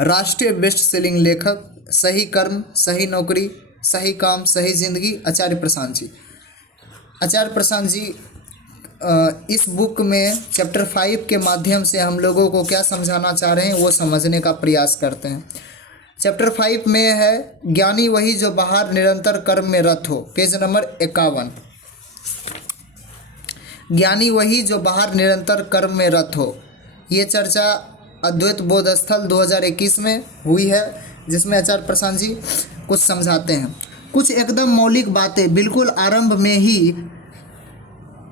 राष्ट्रीय best selling लेखक, सही कर्म, सही नौकरी, सही काम, सही जिंदगी, आचार्य प्रशांत जी। आचार्य प्रशांत जी इस बुक में चैप्टर 5 के माध्यम से हम लोगों को क्या समझाना चाह रहे हैं वो समझने का प्रयास करते हैं। चैप्टर 5 में है ज्ञानी वही जो बाहर निरंतर कर्म में रत हो, पेज नंबर 51। ज्ञानी वही जो बाहर निरंतर कर्म में रत हो। ये चर्चा अद्वैत बोध स्थल 2021 में हुई है, जिसमें आचार्य प्रशांत जी कुछ समझाते हैं। कुछ एकदम मौलिक बातें बिल्कुल आरंभ में ही।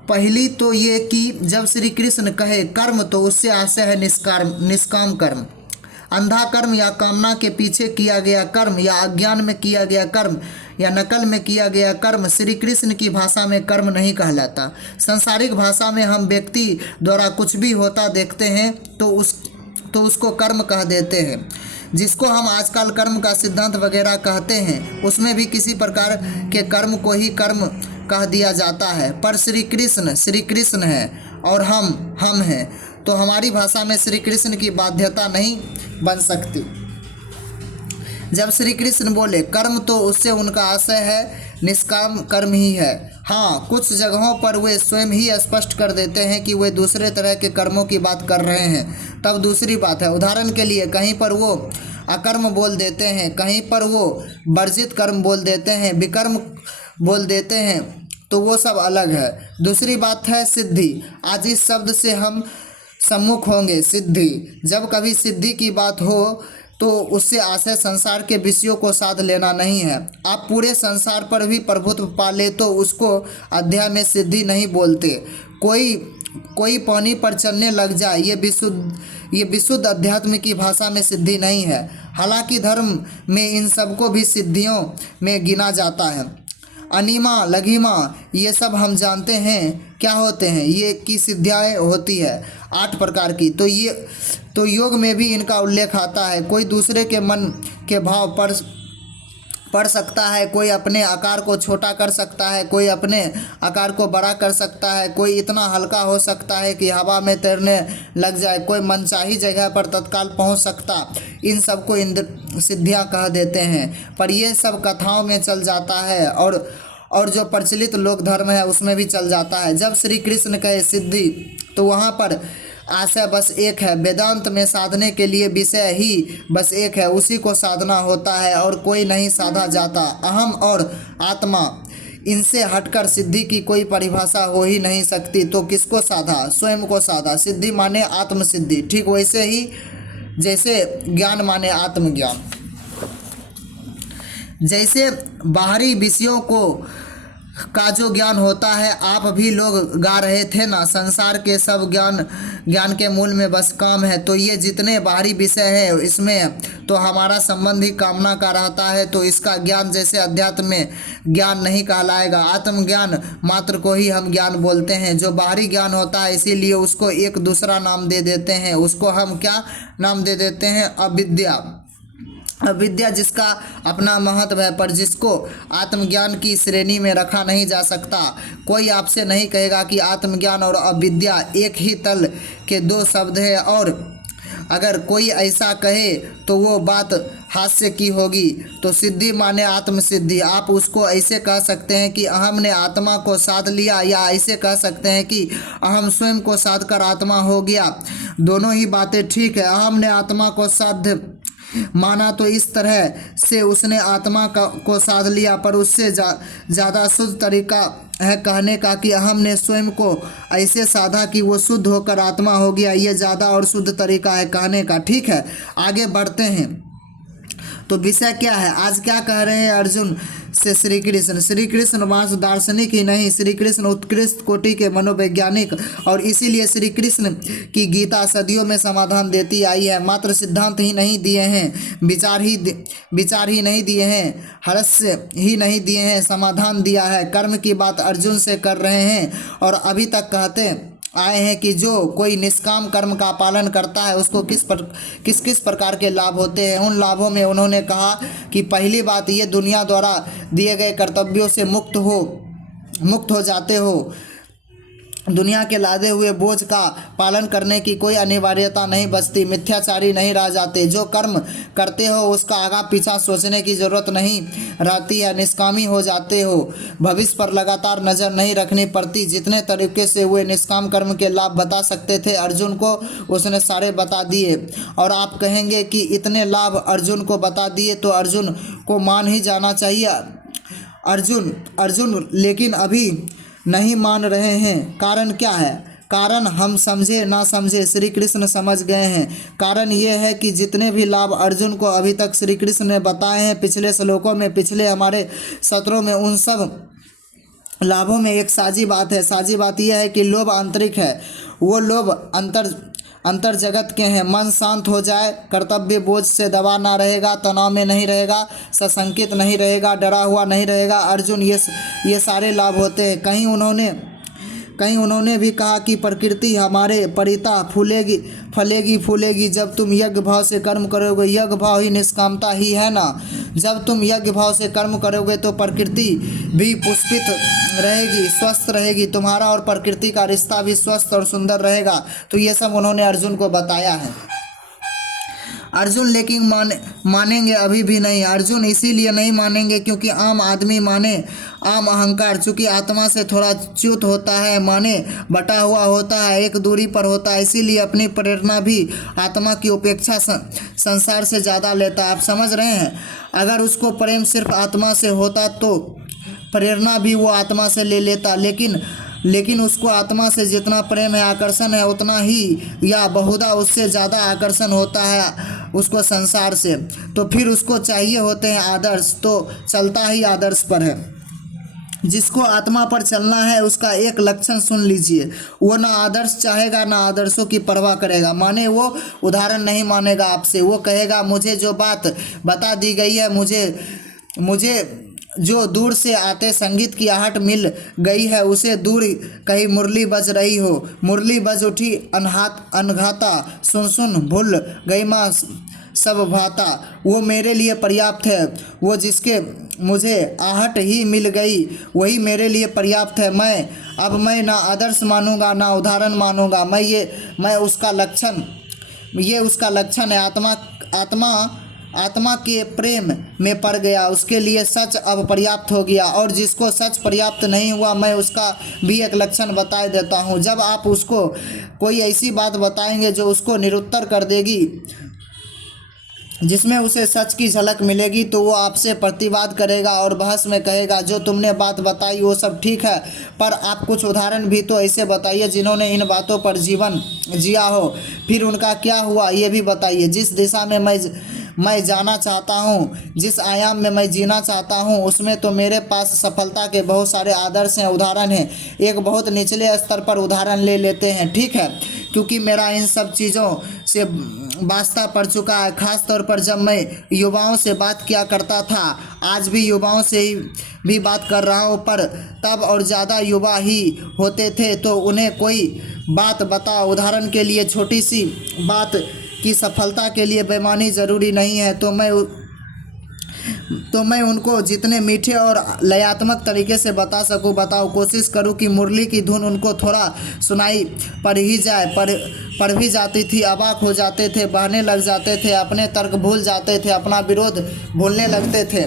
पहली तो ये कि जब श्री कृष्ण कहे कर्म तो उससे आशय है निष्काम कर्म। अंधा कर्म या कामना के पीछे किया गया कर्म या अज्ञान में किया गया कर्म या नकल में किया गया कर्म श्री कृष्ण की भाषा में कर्म नहीं कहलाता। सांसारिक भाषा में हम व्यक्ति द्वारा कुछ भी होता देखते हैं तो उसको कर्म कह देते हैं। जिसको हम आजकल कर्म का सिद्धांत वगैरह कहते हैं उसमें भी किसी प्रकार के कर्म को ही कर्म कह दिया जाता है। पर श्री कृष्ण है और हम हैं, तो हमारी भाषा में श्री कृष्ण की बाध्यता नहीं बन सकती। जब श्री कृष्ण बोले कर्म तो उससे उनका आशय है निष्काम कर्म ही है। हाँ, कुछ जगहों पर वे स्वयं ही स्पष्ट कर देते हैं कि वे दूसरे तरह के कर्मों की बात कर रहे हैं, तब दूसरी बात है। उदाहरण के लिए कहीं पर वो अकर्म बोल देते हैं, कहीं पर वो वर्जित कर्म बोल देते हैं, विकर्म बोल देते हैं, तो वो सब अलग है। दूसरी बात है सिद्धि। आज इस शब्द से हम सम्मुख होंगे। सिद्धि, जब कभी सिद्धि की बात हो तो उससे आशय संसार के विषयों को साध लेना नहीं है। आप पूरे संसार पर भी प्रभुत्व पा ले तो उसको अध्याय में सिद्धि नहीं बोलते। कोई पानी पर चलने लग जाए, ये विशुद्ध अध्यात्म की भाषा में सिद्धि नहीं है। हालांकि धर्म में इन सबको भी सिद्धियों में गिना जाता है। अनिमा, लघिमा, ये सब हम जानते हैं क्या होते हैं। ये की सिद्धियाँ होती है 8 प्रकार की। तो योग में भी इनका उल्लेख आता है। कोई दूसरे के मन के भाव पढ़ सकता है, कोई अपने आकार को छोटा कर सकता है, कोई अपने आकार को बड़ा कर सकता है, कोई इतना हल्का हो सकता है कि हवा में तैरने लग जाए, कोई मनचाही जगह पर तत्काल पहुंच सकता। इन सबको इंद्र सिद्धियां कह देते हैं। पर ये सब कथाओं में चल जाता है और जो प्रचलित लोक धर्म है उसमें भी चल जाता है। जब श्री कृष्ण कहे सिद्धि तो वहाँ पर आशय बस एक है। वेदांत में साधने के लिए विषय ही बस एक है, उसी को साधना होता है और कोई नहीं साधा जाता। अहम और आत्मा, इनसे हटकर सिद्धि की कोई परिभाषा हो ही नहीं सकती। तो किसको साधा? स्वयं को साधा। सिद्धि माने आत्मसिद्धि। ठीक वैसे ही जैसे ज्ञान माने आत्मज्ञान। जैसे बाहरी विषयों का जो ज्ञान होता है, आप भी लोग गा रहे थे ना, संसार के सब ज्ञान के मूल में बस काम है। तो ये जितने बाहरी विषय है इसमें तो हमारा संबंध ही कामना का रहता है, तो इसका ज्ञान जैसे अध्यात्म में ज्ञान नहीं कहलाएगा। आत्मज्ञान मात्र को ही हम ज्ञान बोलते हैं। जो बाहरी ज्ञान होता है इसीलिए उसको एक दूसरा नाम दे देते हैं। उसको हम क्या नाम दे देते हैं? अविद्या। अविद्या जिसका अपना महत्व है, पर जिसको आत्मज्ञान की श्रेणी में रखा नहीं जा सकता। कोई आपसे नहीं कहेगा कि आत्मज्ञान और अविद्या एक ही तल के 2 शब्द है, और अगर कोई ऐसा कहे तो वो बात हास्य की होगी। तो सिद्धि माने आत्मसिद्धि। आप उसको ऐसे कह सकते हैं कि अहम ने आत्मा को साध लिया, या ऐसे कह सकते हैं कि अहम स्वयं को साध कर आत्मा हो गया। दोनों ही बातें ठीक है। अहम ने आत्मा को साध माना तो इस तरह से उसने आत्मा को साध लिया, पर उससे ज़्यादा शुद्ध तरीका है कहने का कि अहम ने स्वयं को ऐसे साधा कि वो शुद्ध होकर आत्मा हो गया। ये ज़्यादा और शुद्ध तरीका है कहने का। ठीक है, आगे बढ़ते हैं। तो विषय क्या है? आज क्या कह रहे हैं अर्जुन से श्री कृष्ण मार्ग दार्शनिक ही नहीं, श्री कृष्ण उत्कृष्ट कोटि के मनोवैज्ञानिक, और इसीलिए श्री कृष्ण की गीता सदियों में समाधान देती आई है। मात्र सिद्धांत ही नहीं दिए हैं, विचार ही नहीं दिए हैं, रहस्य ही नहीं दिए हैं, समाधान दिया है। कर्म की बात अर्जुन से कर रहे हैं और अभी तक कहते आए हैं कि जो कोई निष्काम कर्म का पालन करता है उसको किस प्रकार के लाभ होते हैं। उन लाभों में उन्होंने कहा कि पहली बात ये दुनिया द्वारा दिए गए कर्तव्यों से मुक्त हो जाते हो। दुनिया के लादे हुए बोझ का पालन करने की कोई अनिवार्यता नहीं बचती, मिथ्याचारी नहीं रह जाते, जो कर्म करते हो उसका आगा पीछा सोचने की जरूरत नहीं रहती है, निष्कामी हो जाते हो, भविष्य पर लगातार नज़र नहीं रखनी पड़ती। जितने तरीके से वे निष्काम कर्म के लाभ बता सकते थे अर्जुन को उसने सारे बता दिए। और आप कहेंगे कि इतने लाभ अर्जुन को बता दिए तो अर्जुन को मान ही जाना चाहिए। अर्जुन अर्जुन लेकिन अभी नहीं मान रहे हैं। कारण क्या है? कारण हम समझे ना समझे श्री कृष्ण समझ गए हैं। कारण ये है कि जितने भी लाभ अर्जुन को अभी तक श्री कृष्ण ने बताए हैं पिछले श्लोकों में, पिछले हमारे सत्रों में, उन सब लाभों में एक साझी बात है। साझी बात यह है कि लोभ आंतरिक है, वो लोभ अंतर जगत के हैं। मन शांत हो जाए, कर्तव्य बोझ से दबा ना रहेगा, तनाव में नहीं रहेगा, सशंकित नहीं रहेगा, डरा हुआ नहीं रहेगा। अर्जुन ये सारे लाभ होते हैं। कहीं उन्होंने भी कहा कि प्रकृति हमारे परिता फलेगी फूलेगी जब तुम यज्ञ भाव से कर्म करोगे। यज्ञ भाव ही निष्कामता ही है ना। जब तुम यज्ञ भाव से कर्म करोगे तो प्रकृति भी पुष्पित रहेगी, स्वस्थ रहेगी, तुम्हारा और प्रकृति का रिश्ता भी स्वस्थ और सुंदर रहेगा। तो ये सब उन्होंने अर्जुन को बताया है। अर्जुन लेकिन मानेंगे अभी भी नहीं। अर्जुन इसीलिए नहीं मानेंगे क्योंकि आम आदमी माने, आम अहंकार चूँकि आत्मा से थोड़ा च्युत होता है, माने बटा हुआ होता है, एक दूरी पर होता है, इसीलिए अपनी प्रेरणा भी आत्मा की उपेक्षा संसार से ज़्यादा लेता है। आप समझ रहे हैं? अगर उसको प्रेम सिर्फ आत्मा से होता तो प्रेरणा भी वो आत्मा से ले लेता, लेकिन उसको आत्मा से जितना प्रेम है, आकर्षण है, उतना ही या बहुधा उससे ज़्यादा आकर्षण होता है उसको संसार से। तो फिर उसको चाहिए होते हैं आदर्श, तो चलता ही आदर्श पर है। जिसको आत्मा पर चलना है उसका एक लक्षण सुन लीजिए, वो ना आदर्श चाहेगा ना आदर्शों की परवाह करेगा। माने वो उदाहरण नहीं मानेगा आपसे, वो कहेगा मुझे जो बात बता दी गई है, मुझे जो दूर से आते संगीत की आहट मिल गई है, उसे दूर कहीं मुरली बज रही हो, मुरली बज उठी अनघाता, सुन भूल गई माँ सब भाता, वो मेरे लिए पर्याप्त है। वो जिसके मुझे आहट ही मिल गई वही मेरे लिए पर्याप्त है। मैं ना आदर्श मानूंगा ना उदाहरण मानूंगा, मैं उसका लक्षण है। आत्मा के प्रेम में पड़ गया, उसके लिए सच अब पर्याप्त हो गया। और जिसको सच पर्याप्त नहीं हुआ, मैं उसका भी एक लक्षण बता देता हूँ। जब आप उसको कोई ऐसी बात बताएंगे जो उसको निरुत्तर कर देगी, जिसमें उसे सच की झलक मिलेगी, तो वो आपसे प्रतिवाद करेगा और बहस में कहेगा जो तुमने बात बताई वो सब ठीक है, पर आप कुछ उदाहरण भी तो ऐसे बताइए जिन्होंने इन बातों पर जीवन जिया हो। फिर उनका क्या हुआ ये भी बताइए। जिस दिशा में मैं जाना चाहता हूँ, जिस आयाम में मैं जीना चाहता हूँ, उसमें तो मेरे पास सफलता के बहुत सारे आदर्श हैं, उदाहरण हैं। एक बहुत निचले स्तर पर उदाहरण ले लेते हैं, ठीक है, क्योंकि मेरा इन सब चीज़ों से वास्ता पड़ चुका है। ख़ास तौर पर जब मैं युवाओं से बात किया करता था, आज भी युवाओं से ही भी बात कर रहा हूँ, पर तब और ज़्यादा युवा ही होते थे, तो उन्हें कोई बात बता, उदाहरण के लिए छोटी सी बात की सफलता के लिए बेईमानी ज़रूरी नहीं है, तो मैं उनको जितने मीठे और लयात्मक तरीके से बता सकूं बताऊं। कोशिश करूं कि मुरली की धुन उनको थोड़ा सुनाई पड़ ही जाए, पड़ भी जाती थी, अवाक हो जाते थे, बहने लग जाते थे, अपने तर्क भूल जाते थे, अपना विरोध भूलने लगते थे।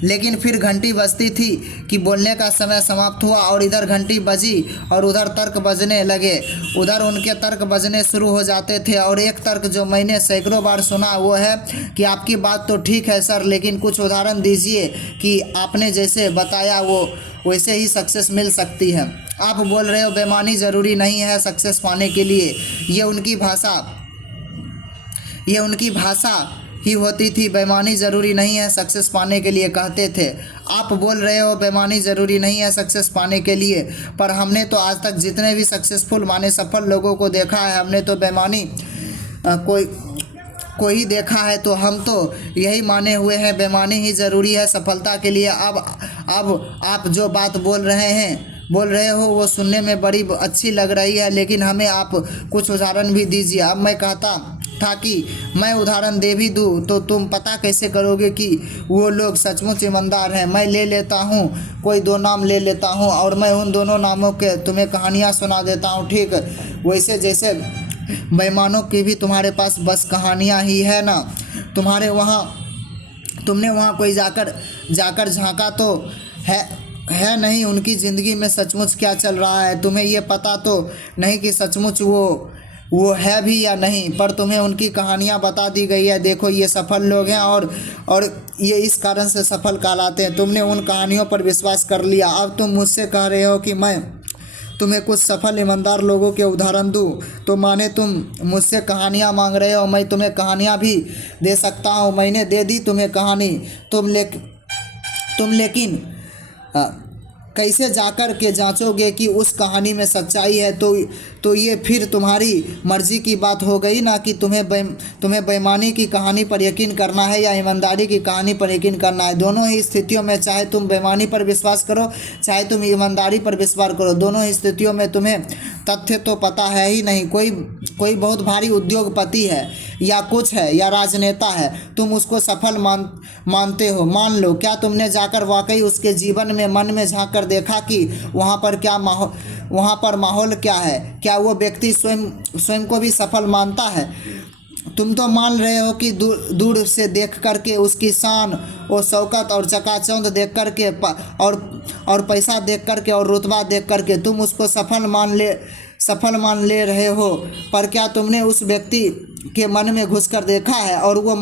लेकिन फिर घंटी बजती थी कि बोलने का समय समाप्त हुआ, और इधर घंटी बजी और उधर तर्क बजने लगे। उधर उनके तर्क बजने शुरू हो जाते थे, और एक तर्क जो मैंने सैकड़ों बार सुना वो है कि आपकी बात तो ठीक है सर, लेकिन कुछ उदाहरण दीजिए कि आपने जैसे बताया वो वैसे ही सक्सेस मिल सकती है। आप बोल रहे हो बेईमानी ज़रूरी नहीं है सक्सेस पाने के लिए, ये उनकी भाषा ही होती थी। बेईमानी ज़रूरी नहीं है सक्सेस पाने के लिए कहते थे। आप बोल रहे हो बेईमानी ज़रूरी नहीं है सक्सेस पाने के लिए, पर हमने तो आज तक जितने भी सक्सेसफुल माने सफल लोगों को देखा है, हमने तो बेईमानी कोई ही देखा है, तो हम तो यही माने हुए हैं बेईमानी ही ज़रूरी है सफलता के लिए। अब आप जो बात बोल रहे हो वो सुनने में बड़ी अच्छी लग रही है, लेकिन हमें आप कुछ उदाहरण भी दीजिए। अब मैं कहता था कि मैं उदाहरण दे भी दूँ तो तुम पता कैसे करोगे कि वो लोग सचमुच ईमानदार हैं। मैं ले लेता हूँ, कोई 2 नाम ले लेता हूँ और मैं उन दोनों नामों के तुम्हें कहानियाँ सुना देता हूँ, ठीक वैसे जैसे बेईमानों की भी तुम्हारे पास बस कहानियाँ ही है ना। तुमने वहाँ कोई जाकर झांका तो है नहीं उनकी ज़िंदगी में सचमुच क्या चल रहा है। तुम्हें ये पता तो नहीं कि सचमुच वो है भी या नहीं, पर तुम्हें उनकी कहानियाँ बता दी गई है। देखो ये सफल लोग हैं और ये इस कारण से सफल कहलाते हैं। तुमने उन कहानियों पर विश्वास कर लिया। अब तुम मुझसे कह रहे हो कि मैं तुम्हें कुछ सफल ईमानदार लोगों के उदाहरण दूं, तो माने तुम मुझसे कहानियाँ मांग रहे हो। मैं तुम्हें कहानियाँ भी दे सकता हूँ। मैंने दे दी तुम्हें कहानी, तुम लेकिन कैसे जाकर के जांचोगे कि उस कहानी में सच्चाई है। तो ये फिर तुम्हारी मर्जी की बात हो गई ना कि तुम्हें बेईमानी की कहानी पर यकीन करना है या ईमानदारी की कहानी पर यकीन करना है। दोनों ही स्थितियों में चाहे तुम बेईमानी पर विश्वास करो चाहे तुम ईमानदारी पर विश्वास करो, दोनों ही स्थितियों में तुम्हें तथ्य तो पता है ही नहीं। कोई बहुत भारी उद्योगपति है या कुछ है या राजनेता है, तुम उसको सफल मानते हो, मान लो। क्या तुमने जाकर वाकई उसके जीवन में मन में झांक कर देखा कि वहाँ पर माहौल क्या है? क्या वो व्यक्ति स्वयं को भी सफल मानता है? तुम तो मान रहे हो कि दूर से देख करके उसकी शान और शौकत और चकाचौंध देख करके और पैसा देख करके और रुतबा देख करके तुम उसको सफल मान ले रहे हो। पर क्या तुमने उस व्यक्ति के मन में घुसकर देखा है और वो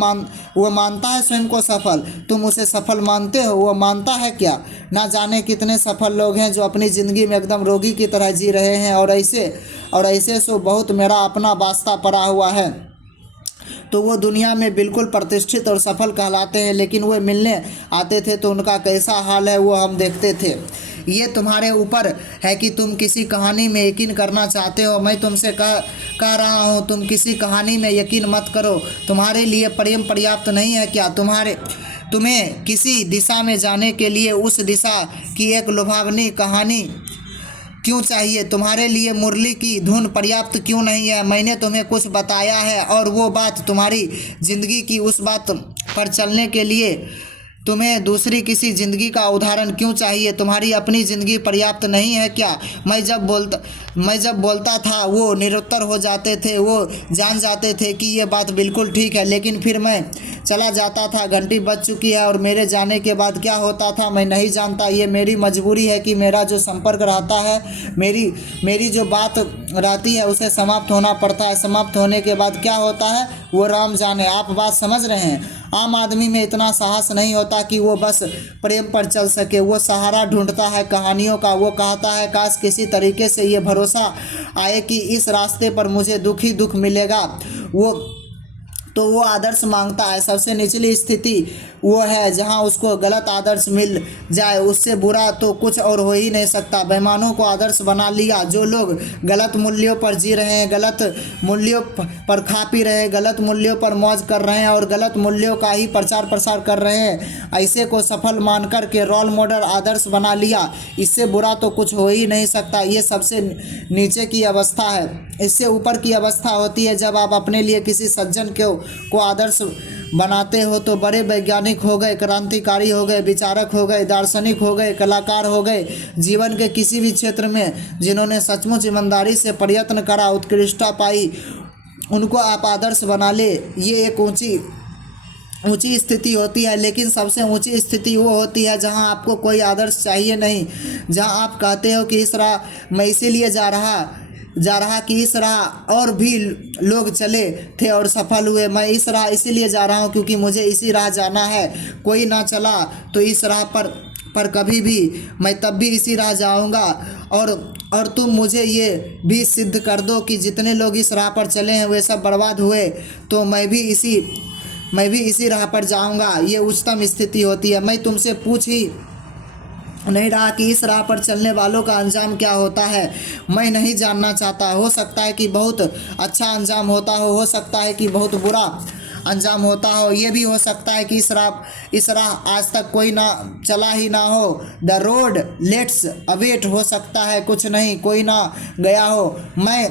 मानता है स्वयं को सफल? तुम उसे सफल मानते हो, वो मानता है क्या? ना जाने कितने सफल लोग हैं जो अपनी ज़िंदगी में एकदम रोगी की तरह जी रहे हैं और ऐसे सो बहुत मेरा अपना वास्ता पड़ा हुआ है। तो वो दुनिया में बिल्कुल प्रतिष्ठित और सफल कहलाते हैं, लेकिन वो मिलने आते थे तो उनका कैसा हाल है वो हम देखते थे। ये तुम्हारे ऊपर है कि तुम किसी कहानी में यकीन करना चाहते हो। मैं तुमसे कह रहा हूँ तुम किसी कहानी में यकीन मत करो। तुम्हारे लिए प्रेम पर्याप्त नहीं है क्या? तुम्हें किसी दिशा में जाने के लिए उस दिशा की एक लुभावनी कहानी क्यों चाहिए? तुम्हारे लिए मुरली की धुन पर्याप्त क्यों नहीं है? मैंने तुम्हें कुछ बताया है और वो बात तुम्हारी ज़िंदगी की उस बात पर चलने के लिए तुम्हें दूसरी किसी ज़िंदगी का उदाहरण क्यों चाहिए? तुम्हारी अपनी ज़िंदगी पर्याप्त नहीं है क्या? मैं जब बोलता था वो निरुत्तर हो जाते थे, वो जान जाते थे कि ये बात बिल्कुल ठीक है, लेकिन फिर मैं चला जाता था। घंटी बज चुकी है और मेरे जाने के बाद क्या होता था मैं नहीं जानता। ये मेरी मजबूरी है कि मेरा जो संपर्क रहता है, मेरी जो बात रहती है उसे समाप्त होना पड़ता है। समाप्त होने के बाद क्या होता है वो राम जाने। आप बात समझ रहे हैं? आम आदमी में इतना साहस नहीं होता कि वो बस प्रेम पर चल सके। वो सहारा ढूंढता है कहानियों का। वो कहता है काश किसी तरीके से ये भरोसा आए कि इस रास्ते पर मुझे दुख ही दुख मिलेगा। वो आदर्श मांगता है। सबसे निचली स्थिति वो है जहां उसको गलत आदर्श मिल जाए। उससे बुरा तो कुछ और हो ही नहीं सकता। बेईमानों को आदर्श बना लिया। जो लोग गलत मूल्यों पर जी रहे हैं, गलत मूल्यों पर खा पी रहे हैं, गलत मूल्यों पर मौज कर रहे हैं और गलत मूल्यों का ही प्रचार प्रसार कर रहे हैं, ऐसे को सफल मानकर के रोल मॉडल आदर्श बना लिया। इससे बुरा तो कुछ हो ही नहीं सकता। ये सबसे नीचे की अवस्था है। इससे ऊपर की अवस्था होती है जब आप अपने लिए किसी सज्जन को आदर्श बनाते हो। तो बड़े वैज्ञानिक हो गए, क्रांतिकारी हो गए, विचारक हो गए, दार्शनिक हो गए, कलाकार हो गए, जीवन के किसी भी क्षेत्र में जिन्होंने सचमुच ईमानदारी से प्रयत्न करा, उत्कृष्टता पाई, उनको आप आदर्श बना ले। ये एक ऊंची स्थिति होती है। लेकिन सबसे ऊंची स्थिति वो होती है जहां आपको कोई आदर्श चाहिए नहीं, जहां आप कहते हो कि इस राह मैं इसीलिए जा रहा कि इस राह और भी लोग चले थे और सफल हुए। मैं इस राह इसीलिए जा रहा हूँ क्योंकि मुझे इसी राह जाना है। कोई ना चला तो इस राह पर कभी भी मैं तब भी इसी राह जाऊँगा। और तुम मुझे ये भी सिद्ध कर दो कि जितने लोग इस राह पर चले हैं वे सब बर्बाद हुए, तो मैं भी इसी राह पर जाऊँगा। ये उच्चतम स्थिति होती है। मैं तुमसे पूछ ही नहीं रहा कि इस राह पर चलने वालों का अंजाम क्या होता है। मैं नहीं जानना चाहता। हो सकता है कि बहुत अच्छा अंजाम होता हो सकता है कि बहुत बुरा अंजाम होता हो। ये भी हो सकता है कि इस राह आज तक कोई ना चला ही ना हो। द रोड लेट्स अवेट, हो सकता है कुछ नहीं कोई ना गया हो। मैं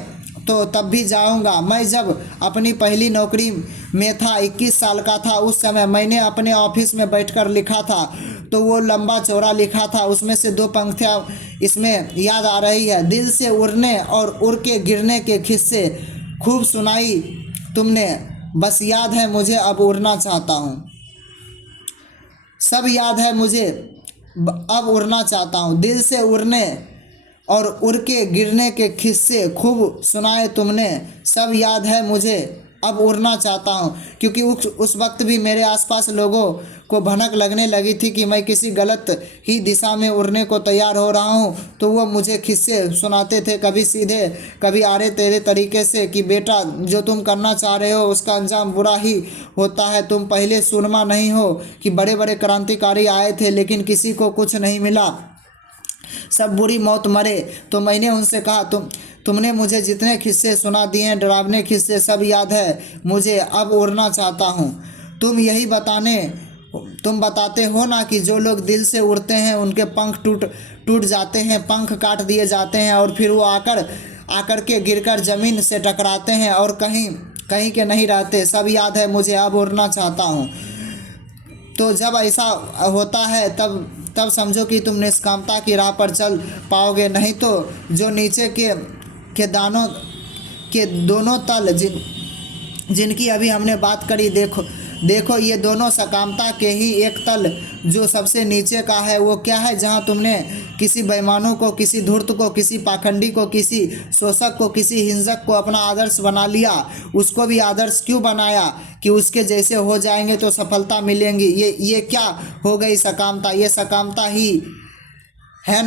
तो तब भी जाऊंगा। मैं जब अपनी पहली नौकरी में था, 21 साल का था, उस समय मैंने अपने ऑफिस में बैठकर लिखा था, तो वो लंबा चौड़ा लिखा था। उसमें से 2 पंक्तियाँ इसमें याद आ रही है। दिल से उड़ने और उड़ के गिरने के किस्से खूब सुनाई तुमने, बस याद है मुझे अब उड़ना चाहता हूँ। सब याद है मुझे अब उड़ना चाहता हूँ। दिल से उड़ने और उड़ के गिरने के किस्से खूब सुनाए तुमने, सब याद है मुझे अब उड़ना चाहता हूँ। क्योंकि उस वक्त भी मेरे आसपास लोगों को भनक लगने लगी थी कि मैं किसी गलत ही दिशा में उड़ने को तैयार हो रहा हूँ, तो वो मुझे किस्से सुनाते थे, कभी सीधे कभी आड़े टेढ़े तरीके से, कि बेटा जो तुम करना चाह रहे हो उसका अंजाम बुरा ही होता है। तुम पहले सुरमा नहीं हो कि बड़े बड़े क्रांतिकारी आए थे लेकिन किसी को कुछ नहीं मिला, सब बुरी मौत मरे। तो मैंने उनसे कहा, तुमने मुझे जितने किस्से सुना दिए हैं, डरावने किस्से, सब याद है मुझे अब उड़ना चाहता हूँ। तुम बताते हो ना कि जो लोग दिल से उड़ते हैं उनके पंख टूट जाते हैं, पंख काट दिए जाते हैं और फिर वो आकर के गिरकर ज़मीन से टकराते हैं और कहीं के नहीं रहते। सब याद है मुझे अब उड़ना चाहता हूँ। तो जब ऐसा होता है तब समझो कि तुम निष्कामता की राह पर चल पाओगे, नहीं तो जो नीचे के दानों के दोनों तल जिनकी अभी हमने बात करी, देखो ये दोनों सकामता के ही एक तल जो सबसे नीचे का है, वो क्या है? जहाँ तुमने किसी बेईमानों को, किसी धूर्त को, किसी पाखंडी को, किसी शोषक को, किसी हिंसक को अपना आदर्श बना लिया। उसको भी आदर्श क्यों बनाया? कि उसके जैसे हो जाएंगे तो सफलता मिलेंगी। ये क्या हो गई सकामता? ये सकामता ही है।